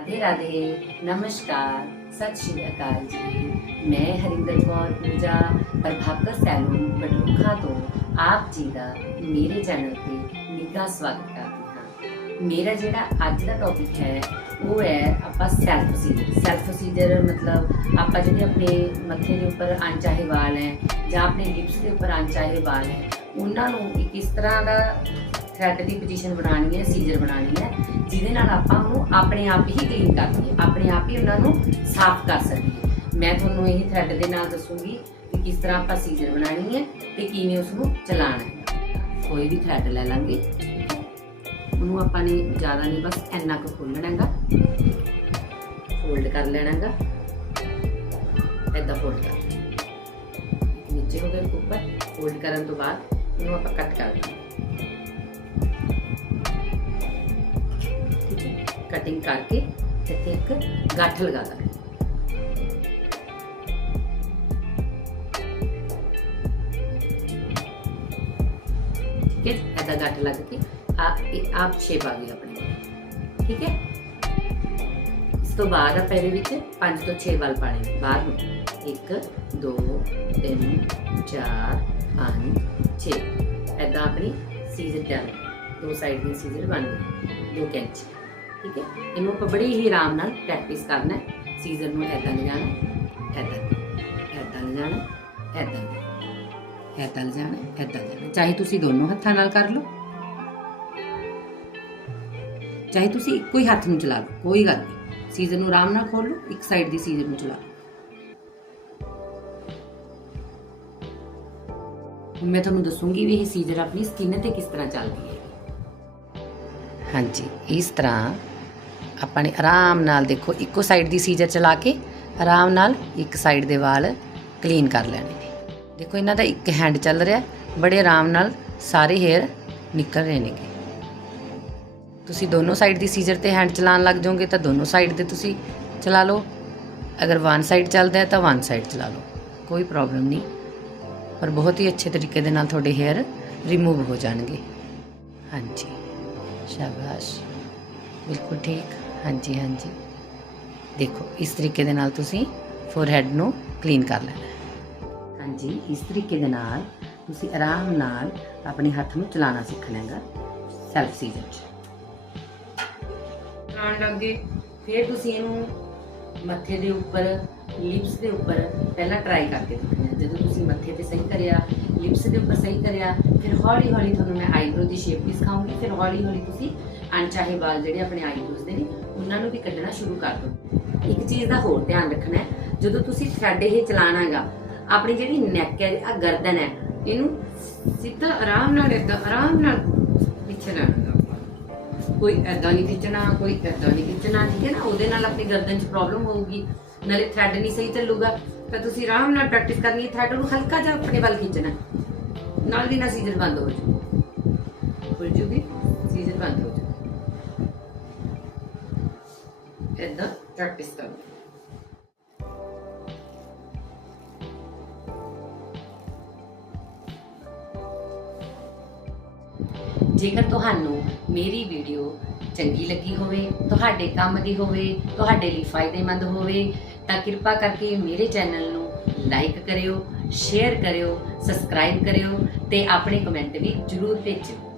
ਰਾਧੇ ਰਾਧੇ ਨਮਸਕਾਰ ਸਤਿ ਸ਼੍ਰੀ ਅਕਾਲ ਜੀ ਮੈਂ ਹਰਿੰਦਰ ਕੌਰ ਪੂਜਾ ਪ੍ਰਭਾਕਰ ਸੈਲੂਨ ਬਟੂਖਾ ਤੋਂ ਆਪ ਜੀ ਦਾ ਮੇਰੇ ਚੈਨਲ ਤੇ ਨਿੱਘਾ ਸਵਾਗਤ ਕਰਦੀ ਹਾਂ ਮੇਰਾ ਜਿਹੜਾ ਅੱਜ ਦਾ ਟੌਪਿਕ ਹੈ ਉਹ ਹੈ ਆਪਾਂ ਸੈਲਫ ਸੀਜਰ ਸੈਲਫ ਸੀਜਰ ਮਤਲਬ ਆਪਾਂ ਜਿਹੜੇ ਆਪਣੇ ਮੱਥੇ ਦੇ ਉੱਪਰ ਅਣਚਾਹੇ ਵਾਲ ਹੈ ਜਾਂ ਆਪਣੇ ਲਿਪਸ ਦੇ ਉੱਪਰ ਅਣਚਾਹੇ ਵਾਲ ਹੈ ਉਹਨਾਂ ਨੂੰ ਇੱਕ ਇਸ ਤਰ੍ਹਾਂ ਦਾ ਥਰੈਡ ਦੀ ਪੋਜੀਸ਼ਨ ਬਣਾਉਣੀ ਹੈ ਸੀਜਰ ਬਣਾਉਣੀ ਹੈ, ਜਿਹਦੇ ਨਾਲ ਆਪਾਂ ਉਹਨੂੰ ਆਪਣੇ ਆਪ ਹੀ ਕਲੀਨ ਕਰ ਦਈਏ ਆਪਣੇ ਆਪ ਹੀ ਉਹਨਾਂ ਨੂੰ ਸਾਫ਼ ਕਰ ਸਕੀਏ। ਮੈਂ ਤੁਹਾਨੂੰ ਇਹ ਥਰੈਡ ਦੇ ਨਾਲ ਦੱਸੂਗੀ ਕਿ ਕਿਸ ਤਰ੍ਹਾਂ ਆਪਾਂ ਸੀਜਰ ਬਣਾਉਣੀ ਹੈ ਤੇ ਕਿਵੇਂ ਉਸ ਨੂੰ ਚਲਾਉਣਾ ਹੈ। ਕੋਈ ਵੀ ਥਰੈਡ ਲੈ ਲਾਂਗੇ। ਉਹਨੂੰ ਆਪਾਂ ਨੇ ਜ਼ਿਆਦਾ ਨਹੀਂ, ਬਸ ਇੰਨਾ ਕੁ ਖੋਲਣਾ ਹੈਗਾ ਫੋਲਡ ਕਰ ਲੈਣਾ ਹੈਗਾ ਏਦਾਂ ਫੋਲਡ ਕਰ। ਨੀਚੇ ਹੋ ਗਿਆ ਉੱਪਰ। ਫੋਲਡ ਕਰਨ ਤੋਂ ਬਾਅਦ ਇਹਨੂੰ ਆਪਾਂ ਕੱਟ ਕਰ ਦਾਂਗੇ ਕਟਿੰਗ ਕਰਕੇ ਇੱਥੇ ਇੱਕ ਗੱਠ ਲਗਾ ਦਾਂਗੇ। ਠੀਕ ਹੈ? ਇਹਦਾ ਗੱਠ ਲੱਗ ਕੇ ਆ, ਇਹ ਆਪ ਸ਼ੇਪ ਆ ਗਈ ਆਪਣੀ। ਠੀਕ ਹੈ? ਇਸ ਤੋਂ ਬਾਅਦ ਆਪਾਂ ਇਹਦੇ ਵਿੱਚ 5 ਤੋਂ 6 ਵਾਲ ਪਾਣੇ ਬਾਹਰ ਨੂੰ 1 2 3 4 5 6 ਐਦਾਂ ਆਪਣੀ ਸੀਜ਼ਰ ਤਿਆਰ ਦੋ ਸਾਈਡ ਦੀ ਸੀਜ਼ਰ ਬਣ ਗਈ ਦੋ ਕੈਂਚੀ ਠੀਕ ਹੈ? ਇਹਨੂੰ ਆਪਾਂ ਬੜੀ ਹੀ ਆਰਾਮ ਨਾਲ ਪ੍ਰੈਕਟਿਸ ਕਰਨਾ ਹੈ। ਸੀਜ਼ਰ ਨੂੰ ਐਦਾਂ ਲਿਜਾਣਾ ਐਦਾਂ ਐਦਾਂ ਲਿਜਾਣਾ ਐਦਾਂ ਐਦਾਂ ਲਿਜਾਣਾ ਐਦਾਂ ਲਿਜਾਣਾ ਚਾਹੇ ਤੁਸੀਂ ਦੋਨੋਂ ਹੱਥਾਂ ਨਾਲ ਕਰ ਲਓ। ਚਾਹੇ ਤੁਸੀਂ ਇੱਕੋ ਹੀ ਹੱਥ ਨੂੰ ਚਲਾ ਲਓ, ਕੋਈ ਗੱਲ ਨਹੀਂ। ਸੀਜ਼ਰ ਨੂੰ ਆਰਾਮ ਨਾਲ ਖੋਲ ਲਓ, ਇੱਕ ਸਾਈਡ ਦੀ ਸੀਜ਼ਰ ਨੂੰ ਚਲਾ ਲਓ। ਹੁਣ ਮੈਂ ਤੁਹਾਨੂੰ ਦੱਸੂੰਗੀ ਵੀ ਇਹ ਸੀਜ਼ਰ ਆਪਣੀ ਸਕਿਨ ਤੇ ਕਿਸ ਤਰ੍ਹਾਂ ਚੱਲਦੀ ਹੈ। ਹਾਂਜੀ, ਇਸ ਤਰ੍ਹਾਂ ਆਪਾਂ ਨੇ ਆਰਾਮ ਨਾਲ ਦੇਖੋ ਇੱਕੋ ਸਾਈਡ ਦੀ ਸੀਜ਼ਰ ਚਲਾ ਕੇ ਆਰਾਮ ਨਾਲ ਇੱਕ ਸਾਈਡ ਦੇ ਵਾਲ ਕਲੀਨ ਕਰ ਲੈਣੇ ਨੇ। ਦੇਖੋ ਇਹਨਾਂ ਦਾ ਇੱਕ ਹੈਂਡ ਚੱਲ ਰਿਹਾ, ਬੜੇ ਆਰਾਮ ਨਾਲ ਸਾਰੇ ਹੇਅਰ ਨਿਕਲ ਰਹੇ ਨੇਗੇ। ਤੁਸੀਂ ਦੋਨੋਂ ਸਾਈਡ ਦੀ ਸੀਜ਼ਰ ਤੇ ਹੈਂਡ ਚਲਾਉਣ ਲੱਗ ਜਾਓਗੇ ਤਾਂ ਦੋਨੋਂ ਸਾਈਡ ਤੇ ਤੁਸੀਂ ਚਲਾ ਲਓ। ਅਗਰ ਵਨ ਸਾਈਡ ਚੱਲਦਾ ਹੈ ਤਾਂ ਵਨ ਸਾਈਡ ਚਲਾ ਲਓ, ਕੋਈ ਪ੍ਰੋਬਲਮ ਨਹੀਂ। ਪਰ ਬਹੁਤ ਹੀ ਅੱਛੇ ਤਰੀਕੇ ਦੇ ਨਾਲ ਤੁਹਾਡੇ ਹੇਅਰ ਰਿਮੂਵ ਹੋ ਜਾਣਗੇ। ਹਾਂਜੀ, ਸ਼ਾਬਾਸ਼। ਬਿਲਕੁਲ ਠੀਕ। ਹਾਂਜੀ ਹਾਂਜੀ। ਦੇਖੋ, ਇਸ ਤਰੀਕੇ ਦੇ ਨਾਲ ਤੁਸੀਂ ਫੋਰਹੈਡ ਨੂੰ ਕਲੀਨ ਕਰ ਲੈਣਾ ਹਾਂਜੀ, ਇਸ ਤਰੀਕੇ ਦੇ ਨਾਲ ਤੁਸੀਂ ਆਰਾਮ ਨਾਲ ਆਪਣੇ ਹੱਥ ਨੂੰ ਚਲਾਉਣਾ ਸਿੱਖਣਾ ਹੈਗਾ ਸੈਲਫ ਸੀਜ਼ਨ 'ਚ। ਆਣ ਲੱਗੇ ਫਿਰ ਤੁਸੀਂ ਇਹਨੂੰ ਮੱਥੇ ਦੇ ਉੱਪਰ ਲਿਪਸ ਦੇ ਉੱਪਰ ਪਹਿਲਾਂ ਟਰਾਈ ਕਰਕੇ ਦੇਖਣਾ ਜਦੋਂ ਤੁਸੀਂ ਮੱਥੇ ਤੇ ਸਹੀ ਕਰਿਆ ਲਿਪਸ ਦੇ ਉੱਪਰ ਸਹੀ ਕਰਿਆ, ਫਿਰ ਹੌਲੀ ਹੌਲੀ ਤੁਹਾਨੂੰ ਮੈਂ ਆਈਬ੍ਰੋ ਦੀ ਸ਼ੇਪ ਵੀ ਸਿਖਾਉਂਗੀ, ਫਿਰ ਹੌਲੀ ਹੌਲੀ ਤੁਸੀਂ ਅਣਚਾਹੇ ਵਾਲ ਜਿਹੜੇ ਆਪਣੇ ਆਈਬ੍ਰੋਜ਼ ਦੇ ਨੇ, ਉਹਨਾਂ ਨੂੰ ਵੀ ਕੱਢਣਾ ਸ਼ੁਰੂ ਕਰ ਦਿਓ। ਇੱਕ ਚੀਜ਼ ਦਾ ਹੋਰ ਧਿਆਨ ਰੱਖਣਾ ਹੈ, ਜਦੋਂ ਤੁਸੀਂ ਥ੍ਰੈਡ ਇਹ ਚਲਾਣਾ ਹੈਗਾ, ਆਪਣੀ ਜਿਹੜੀ ਨੈਕ ਹੈ ਆ ਗਰਦਨ ਹੈ, ਇਹਨੂੰ ਸਿੱਧਾ ਆਰਾਮ ਨਾਲ, ਏਦਾਂ ਆਰਾਮ ਨਾਲ ਪਿੱਛੇ ਰਹਿਣਾ ਕੋਈ ਐਦਾਂ ਨਹੀਂ ਖਿੱਚਣਾ, ਕੋਈ ਐਦਾਂ ਨਹੀਂ ਖਿੱਚਣਾ, ਠੀਕ ਹੈ ਨਾ? ਉਹਦੇ ਨਾਲ ਆਪਣੀ ਗਰਦਨ 'ਚ ਪ੍ਰੋਬਲਮ ਹੋਊਗੀ, ਨਾਲੇ ਥ੍ਰੈਡ ਨਹੀਂ ਸਹੀ ਚੱਲੂਗਾ, ਤਾਂ ਤੁਸੀਂ ਆਰਾਮ ਨਾਲ ਪ੍ਰੈਕਟਿਸ ਕਰਨੀ ਹੈ ਥ੍ਰੈਡ ਨੂੰ ਹਲਕਾ ਜਿਹਾ ਆਪਣੇ ਵੱਲ ਖਿੱਚਣਾ ਨਾਲ ਦੀ ਨਾਲ ਸੀਜ਼ਨ ਬੰਦ ਹੋ ਜਾਊ। ਖੁੱਲ ਜੂਗੀ ਸੀਜ਼ਰ ਬੰਦ ਹੋ ਜਾਊ। ਐਦਾਂ ਪ੍ਰੈਕਟਿਸ ਕਰੋ ਜੇਕਰ ਤੁਹਾਨੂੰ ਮੇਰੀ ਵੀਡੀਓ ਚੰਗੀ ਲੱਗੀ ਹੋਵੇ, ਤੁਹਾਡੇ ਕੰਮ ਦੀ ਹੋਵੇ, ਤੁਹਾਡੇ ਲਈ ਫਾਇਦੇਮੰਦ ਹੋਵੇ, ਤਾਂ ਕਿਰਪਾ ਕਰਕੇ ਮੇਰੇ ਚੈਨਲ ਨੂੰ ਲਾਈਕ ਕਰਿਓ ਸ਼ੇਅਰ ਕਰਿਓ ਸਬਸਕ੍ਰਾਈਬ ਕਰਿਓ ਤੇ ਆਪਣੇ ਕਮੈਂਟ ਵੀ ਜਰੂਰ ਭੇਜਿਓ।